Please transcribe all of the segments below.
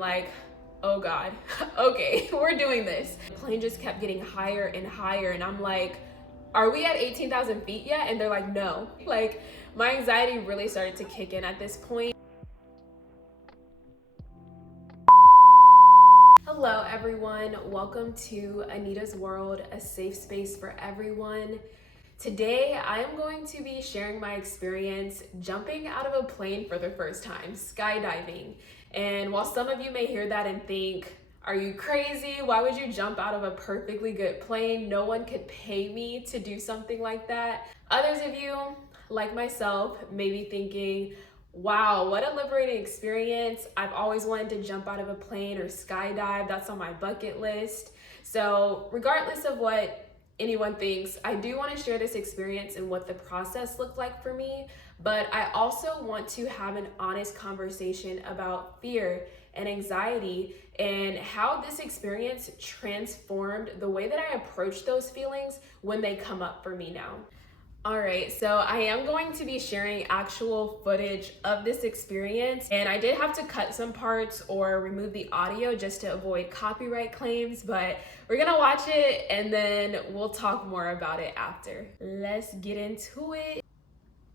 like, oh God, okay, we're doing this. The plane just kept getting higher and higher, and I'm like, are we at 18,000 feet yet? And they're like, no. Like, my anxiety really started to kick in at this point. Hello everyone, welcome to Anita's World, a safe space for everyone. Today, I am going to be sharing my experience jumping out of a plane for the first time, skydiving. And while some of you may hear that and think, are you crazy? Why would you jump out of a perfectly good plane? No one could pay me to do something like that. Others of you, like myself, may be thinking, wow, what a liberating experience. I've always wanted to jump out of a plane or skydive. That's on my bucket list. So regardless of what anyone thinks, I do want to share this experience and what the process looked like for me, but I also want to have an honest conversation about fear and anxiety and how this experience transformed the way that I approach those feelings when they come up for me now. All right, so I am going to be sharing actual footage of this experience, and I did have to cut some parts or remove the audio just to avoid copyright claims, but we're gonna watch it and then we'll talk more about it after. Let's get into it.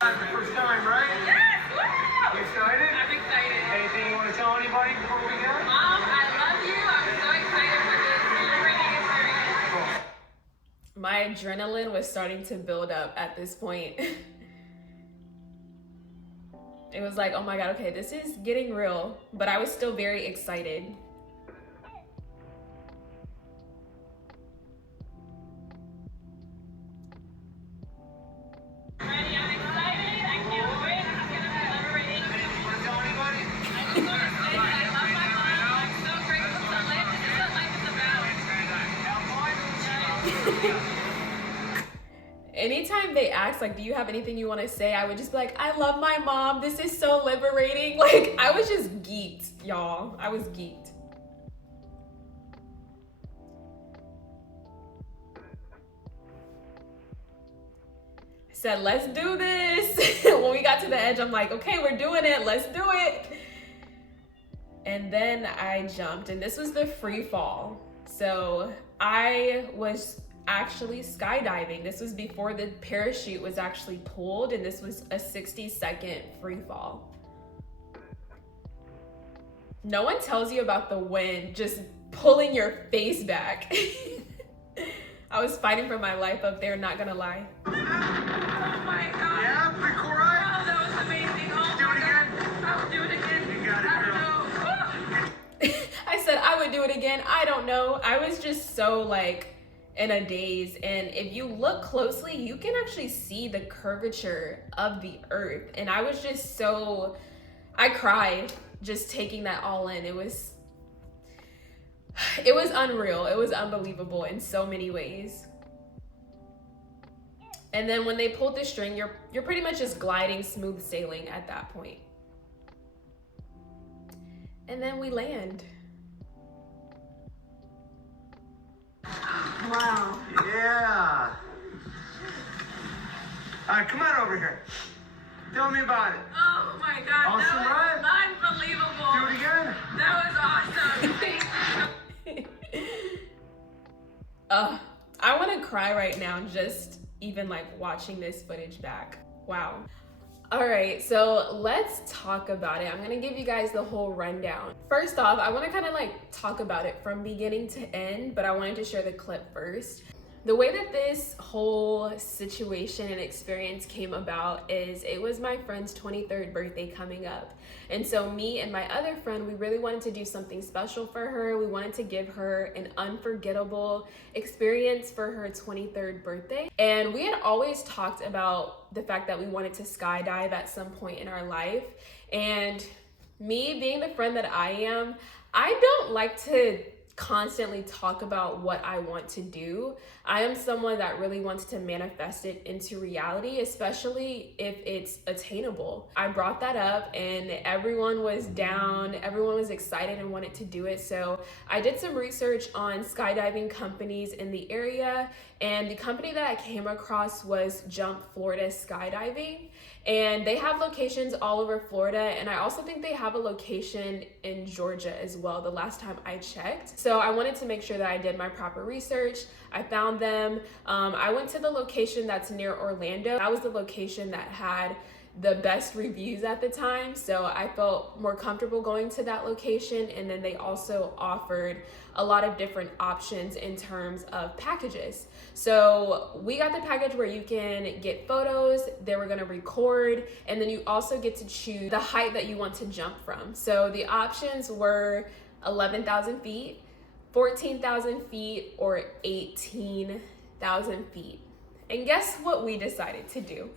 First time, right? Yes! Woo! You excited? I'm excited. Anything you want to tell anybody before we go? Mom, I love you. I'm so excited for this liberating experience. Cool. My adrenaline was starting to build up at this point. It was like, oh my God, okay, this is getting real, but I was still very excited. Ready? I'm excited. I can't wait. It's going to be liberating. Anything you want to tell anybody? I just want to say that I love my mom. I'm so grateful to live. This is what life is about. Anytime they ask, like, do you have anything you want to say? I would just be like, I love my mom. This is so liberating. Like, I was just geeked, y'all. I was geeked. I said, let's do this. When we got to the edge, I'm like, okay, we're doing it. Let's do it. And then I jumped, and this was the free fall. So I was actually skydiving. This was before the parachute was actually pulled, and this was a 60-second free fall. No one tells you about the wind just pulling your face back. I was fighting for my life up there, not gonna lie. Oh my God. Yeah, pretty cool, right? Oh, that was amazing. Oh Do my it God. again. I will do it again. You got it, I girl. don't know. I said I would do it again. I don't know. I was just so like in a daze, and if you look closely, you can actually see the curvature of the earth, and I was just so, I cried just taking that all in. It was unreal. It was unbelievable in so many ways. And then when they pulled the string, you're pretty much just gliding, smooth sailing at that point. And then we land. Wow. Yeah. All right, come on over here. Tell me about it. Oh my God. Awesome, that was right? unbelievable. Do it again. That was awesome. Thank you. I want to cry right now just even like watching this footage back. Wow. All right, so let's talk about it. I'm gonna give you guys the whole rundown. First off, I wanna kind of like talk about it from beginning to end, but I wanted to share the clip first. The way that this whole situation and experience came about is it was my friend's 23rd birthday coming up. And so me and my other friend, we really wanted to do something special for her. We wanted to give her an unforgettable experience for her 23rd birthday. And we had always talked about the fact that we wanted to skydive at some point in our life. And me being the friend that I am, I don't like to constantly talk about what I want to do. I am someone that really wants to manifest it into reality, especially if it's attainable. I brought that up and everyone was down, everyone was excited and wanted to do it. So I did some research on skydiving companies in the area, and the company that I came across was Jump Florida Skydiving. And they have locations all over Florida, and I also think they have a location in Georgia as well, the last time I checked. So I wanted to make sure that I did my proper research. I found them. I went to the location that's near Orlando. That was the location that had the best reviews at the time, so I felt more comfortable going to that location. And then they also offered a lot of different options in terms of packages. So we got the package where you can get photos, they were gonna record, and then you also get to choose the height that you want to jump from. So the options were 11,000 feet, 14,000 feet, or 18,000 feet. And guess what we decided to do?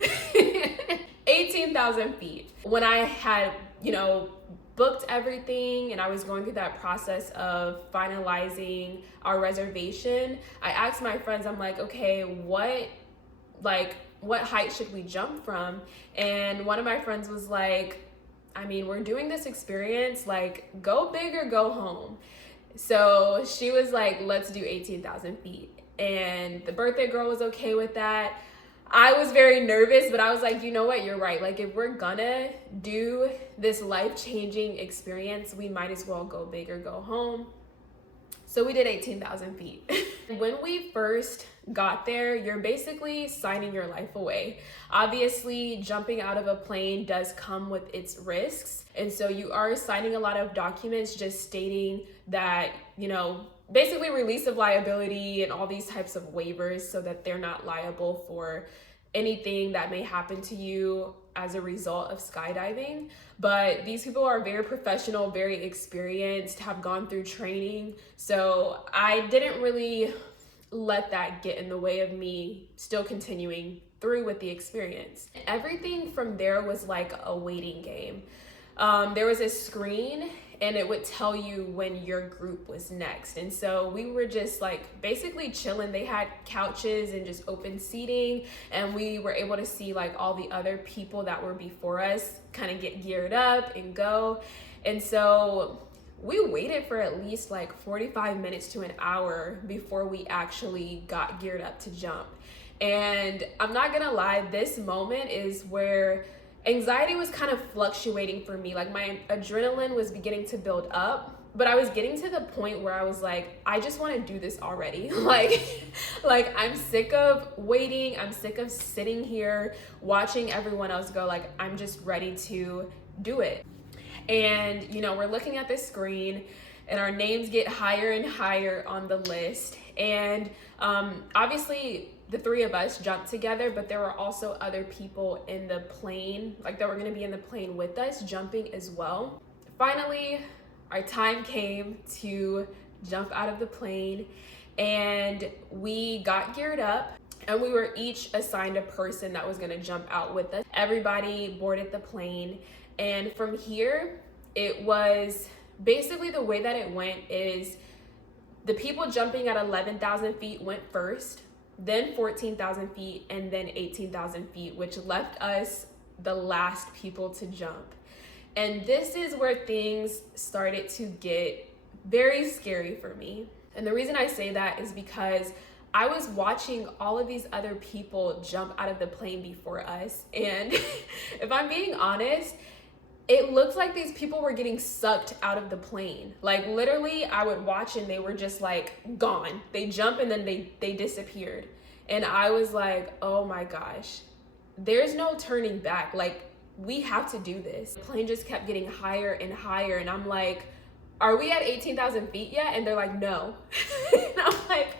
18,000 feet. When I had, booked everything and I was going through that process of finalizing our reservation, I asked my friends, I'm like, okay, what height should we jump from? And one of my friends was like, I mean, we're doing this experience, like, go big or go home. So she was like, let's do 18,000 feet. And the birthday girl was okay with that. I was very nervous, but I was like, you know what, you're right. Like, if we're gonna do this life-changing experience, we might as well go big or go home. So we did 18,000 feet. When we first got there, you're basically signing your life away. Obviously, jumping out of a plane does come with its risks. And so you are signing a lot of documents just stating that, basically release of liability and all these types of waivers so that they're not liable for anything that may happen to you as a result of skydiving. But these people are very professional, very experienced, have gone through training. So I didn't really let that get in the way of me still continuing through with the experience. Everything from there was like a waiting game. There was a screen and it would tell you when your group was next. And so we were just like basically chilling. They had couches and just open seating, and we were able to see like all the other people that were before us kind of get geared up and go. And so we waited for at least like 45 minutes to an hour before we actually got geared up to jump. And I'm not gonna lie, this moment is where anxiety was kind of fluctuating for me. Like, my adrenaline was beginning to build up, but I was getting to the point where I was like, I just want to do this already. like I'm sick of waiting. I'm sick of sitting here watching everyone else go. Like, I'm just ready to do it. And, we're looking at this screen and our names get higher and higher on the list. And obviously, the three of us jumped together, but there were also other people in the plane, like that were gonna be in the plane with us, jumping as well. Finally, our time came to jump out of the plane, and we got geared up, and we were each assigned a person that was gonna jump out with us. Everybody boarded the plane, and from here, it was basically the way that it went is the people jumping at 11,000 feet went first, then 14,000 feet, and then 18,000 feet, which left us the last people to jump. And this is where things started to get very scary for me. And the reason I say that is because I was watching all of these other people jump out of the plane before us. And if I'm being honest, it looked like these people were getting sucked out of the plane. Like, literally, I would watch and they were just like gone. They jump and then they disappeared. And I was like, oh my gosh, there's no turning back. Like, we have to do this. The plane just kept getting higher and higher. And I'm like, are we at 18,000 feet yet? And they're like, no. And I'm like,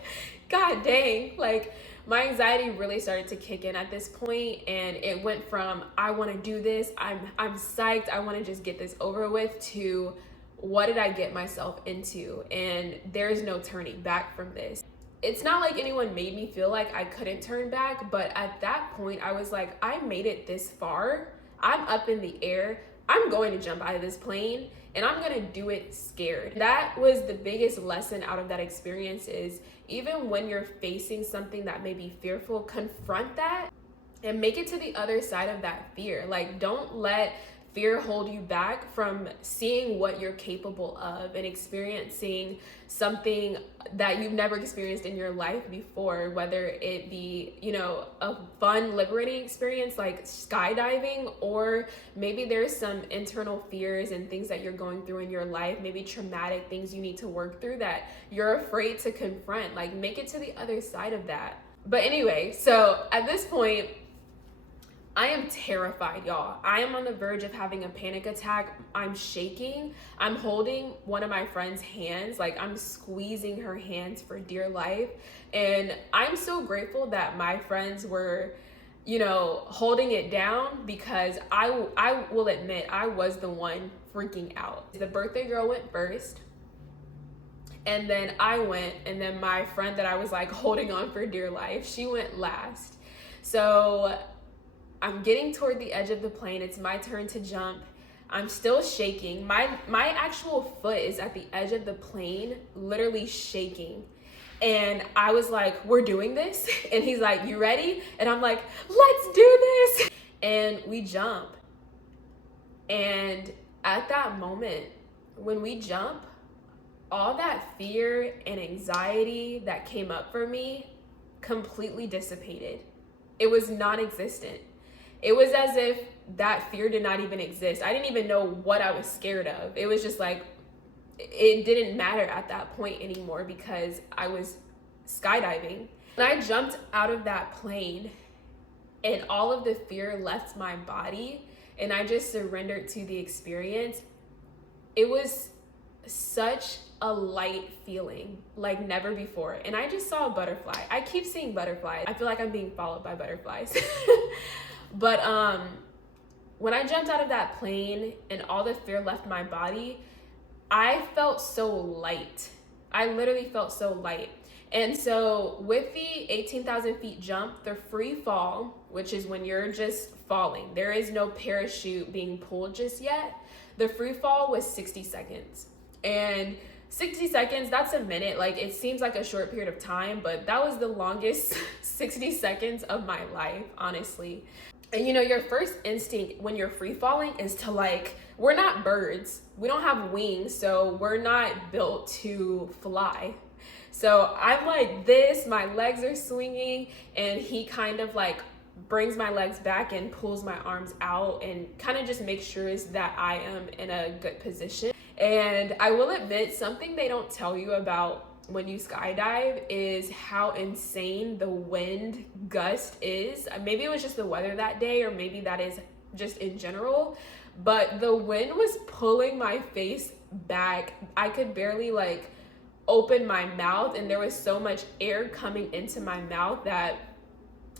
God dang. Like, my anxiety really started to kick in at this point, and it went from I want to do this, I'm psyched, I want to just get this over with, to what did I get myself into? And there's no turning back from this. It's not like anyone made me feel like I couldn't turn back, but at that point I was like, I made it this far, I'm up in the air, I'm going to jump out of this plane, and I'm gonna do it scared. That was the biggest lesson out of that experience, is even when you're facing something that may be fearful, confront that and make it to the other side of that fear. Like, don't let fear hold you back from seeing what you're capable of and experiencing something that you've never experienced in your life before, whether it be, you know, a fun, liberating experience like skydiving, or maybe there's some internal fears and things that you're going through in your life, maybe traumatic things you need to work through that you're afraid to confront. Like, make it to the other side of that. But anyway, so at this point, I am terrified, y'all. I am on the verge of having a panic attack. I'm shaking. I'm holding one of my friend's hands, like I'm squeezing her hands for dear life. And I'm so grateful that my friends were, you know, holding it down, because I will admit I was the one freaking out. The birthday girl went first, and then I went, and then my friend that I was like holding on for dear life, she went last. So I'm getting toward the edge of the plane. It's my turn to jump. I'm still shaking. My actual foot is at the edge of the plane, literally shaking. And I was like, we're doing this? And he's like, you ready? And I'm like, let's do this. And we jump. And at that moment, when we jump, all that fear and anxiety that came up for me completely dissipated. It was non-existent. It was as if that fear did not even exist. I didn't even know what I was scared of. It was just like, it didn't matter at that point anymore, because I was skydiving. When I jumped out of that plane and all of the fear left my body and I just surrendered to the experience, it was such a light feeling like never before. And I just saw a butterfly. I keep seeing butterflies. I feel like I'm being followed by butterflies. But when I jumped out of that plane and all the fear left my body, I felt so light. I literally felt so light. And so with the 18,000 feet jump, the free fall, which is when you're just falling, there is no parachute being pulled just yet. The free fall was 60 seconds. And 60 seconds, that's a minute. Like, it seems like a short period of time, but that was the longest 60 seconds of my life, honestly. And you know, your first instinct when you're free falling is to, like, we're not birds. We don't have wings, so we're not built to fly. So I'm like this, my legs are swinging, and he kind of like brings my legs back and pulls my arms out and kind of just makes sure that I am in a good position. And I will admit, something they don't tell you about when you skydive is how insane the wind gust is. Maybe it was just the weather that day, or maybe that is just in general, but the wind was pulling my face back. I could barely like open my mouth, and there was so much air coming into my mouth that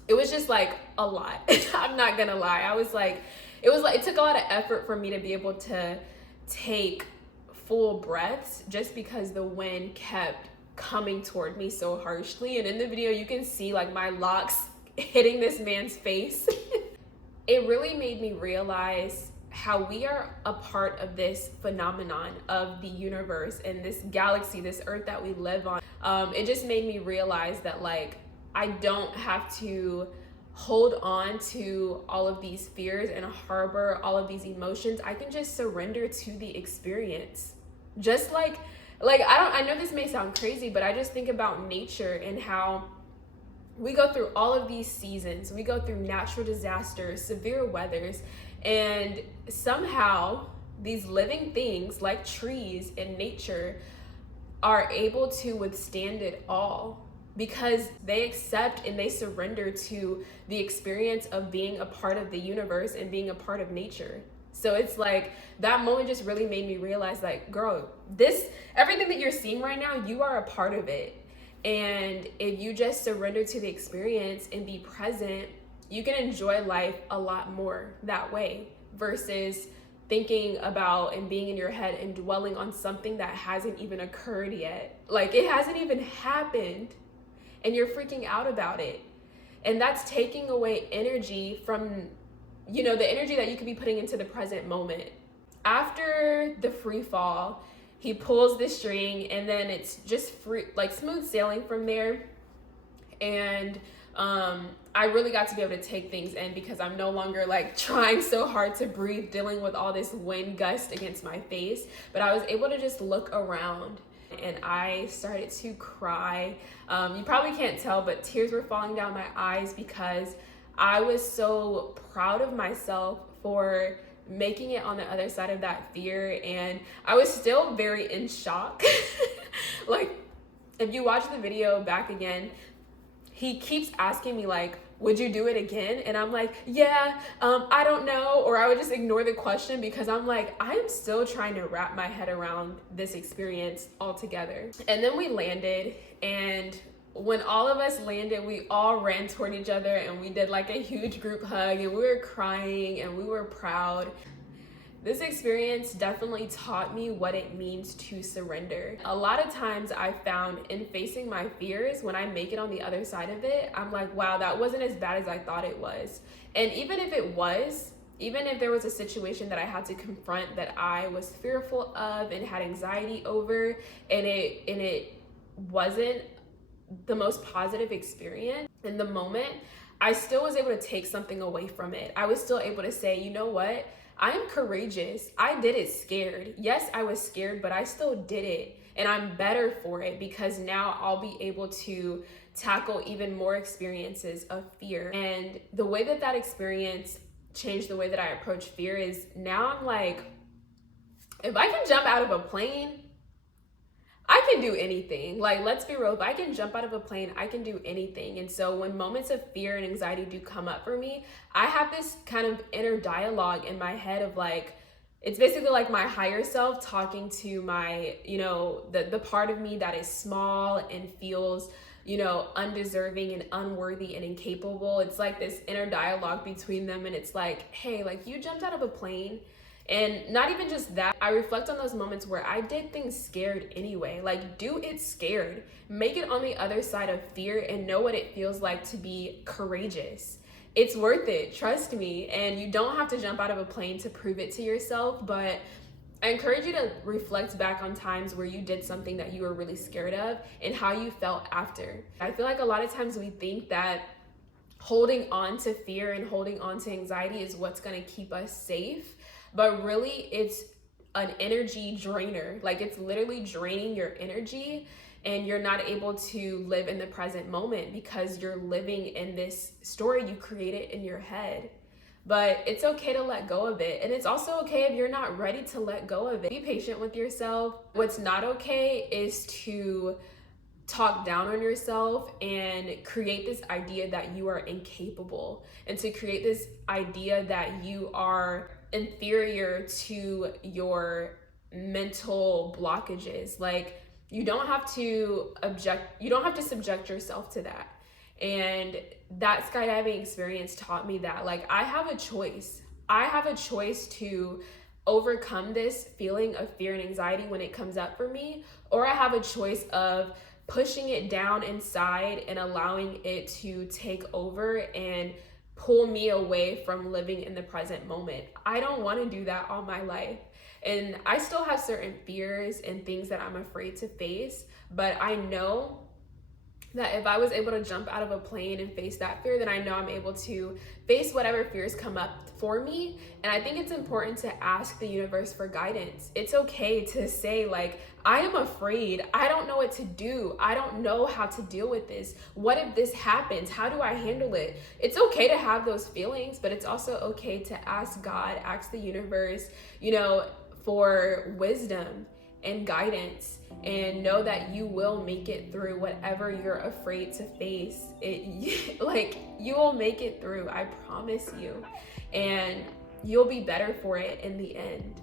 it was just like a lot. I'm not gonna lie. It took a lot of effort for me to be able to take full breaths, just because the wind kept coming toward me so harshly. And in the video you can see like my locks hitting this man's face. It really made me realize how we are a part of this phenomenon of the universe and this galaxy, this earth that we live on. It just made me realize that like I don't have to hold on to all of these fears and harbor all of these emotions. I can just surrender to the experience. Just like I know this may sound crazy, but I just think about nature and how we go through all of these seasons. We go through natural disasters, severe weathers, and somehow these living things like trees and nature are able to withstand it all, because they accept and they surrender to the experience of being a part of the universe and being a part of nature. So it's like that moment just really made me realize, like, girl, everything that you're seeing right now, you are a part of it. And if you just surrender to the experience and be present, you can enjoy life a lot more that way, versus thinking about and being in your head and dwelling on something that hasn't even occurred yet. Like, it hasn't even happened and you're freaking out about it. And that's taking away energy from, you know, the energy that you could be putting into the present moment. After the free fall, he pulls the string and then it's just free, like smooth sailing from there. And I really got to be able to take things in because I'm no longer like trying so hard to breathe, dealing with all this wind gust against my face. But I was able to just look around and I started to cry. You probably can't tell, but tears were falling down my eyes because I was so proud of myself for making it on the other side of that fear. And I was still very in shock. Like, if you watch the video back again, he keeps asking me like, would you do it again? And I'm like, yeah, I don't know. Or I would just ignore the question because I'm like, I am still trying to wrap my head around this experience altogether. And then we landed, and when all of us landed, we all ran toward each other and we did like a huge group hug and we were crying and we were proud. This experience definitely taught me what it means to surrender. A lot of times I found in facing my fears, when I make it on the other side of it, I'm like, wow, that wasn't as bad as I thought it was. And even if it was, even if there was a situation that I had to confront that I was fearful of and had anxiety over, and it wasn't the most positive experience in the moment, I still was able to take something away from it. I was still able to say, you know what? I am courageous. I did it scared. Yes, I was scared, but I still did it. And I'm better for it because now I'll be able to tackle even more experiences of fear. And the way that that experience changed the way that I approach fear is now I'm like, if I can jump out of a plane, I can do anything. Like, let's be real. If I can jump out of a plane, I can do anything. And so when moments of fear and anxiety do come up for me, I have this kind of inner dialogue in my head of like, it's basically like my higher self talking to my, the part of me that is small and feels, undeserving and unworthy and incapable. It's like this inner dialogue between them. And it's like, hey, like you jumped out of a plane. And not even just that, I reflect on those moments where I did things scared anyway. Like, do it scared. Make it on the other side of fear and know what it feels like to be courageous. It's worth it, trust me. And you don't have to jump out of a plane to prove it to yourself, but I encourage you to reflect back on times where you did something that you were really scared of and how you felt after. I feel like a lot of times we think that holding on to fear and holding on to anxiety is what's gonna keep us safe. But really, it's an energy drainer. Like, it's literally draining your energy and you're not able to live in the present moment because you're living in this story you created in your head. But it's okay to let go of it. And it's also okay if you're not ready to let go of it. Be patient with yourself. What's not okay is to talk down on yourself and create this idea that you are incapable, and to create this idea that you are inferior to your mental blockages. Like, you don't have to subject yourself to that. And that skydiving experience taught me that, like, I have a choice to overcome this feeling of fear and anxiety when it comes up for me, or I have a choice of pushing it down inside and allowing it to take over and pull me away from living in the present moment. I don't want to do that all my life. And I still have certain fears and things that I'm afraid to face, but I know that if I was able to jump out of a plane and face that fear, then I know I'm able to face whatever fears come up for me. And I think it's important to ask the universe for guidance. It's okay to say, like, I am afraid. I don't know what to do. I don't know how to deal with this. What if this happens? How do I handle it? It's okay to have those feelings, but it's also okay to ask God, ask the universe, for wisdom and guidance, and know that you will make it through whatever you're afraid to face. You will make it through, I promise you, and you'll be better for it in the end.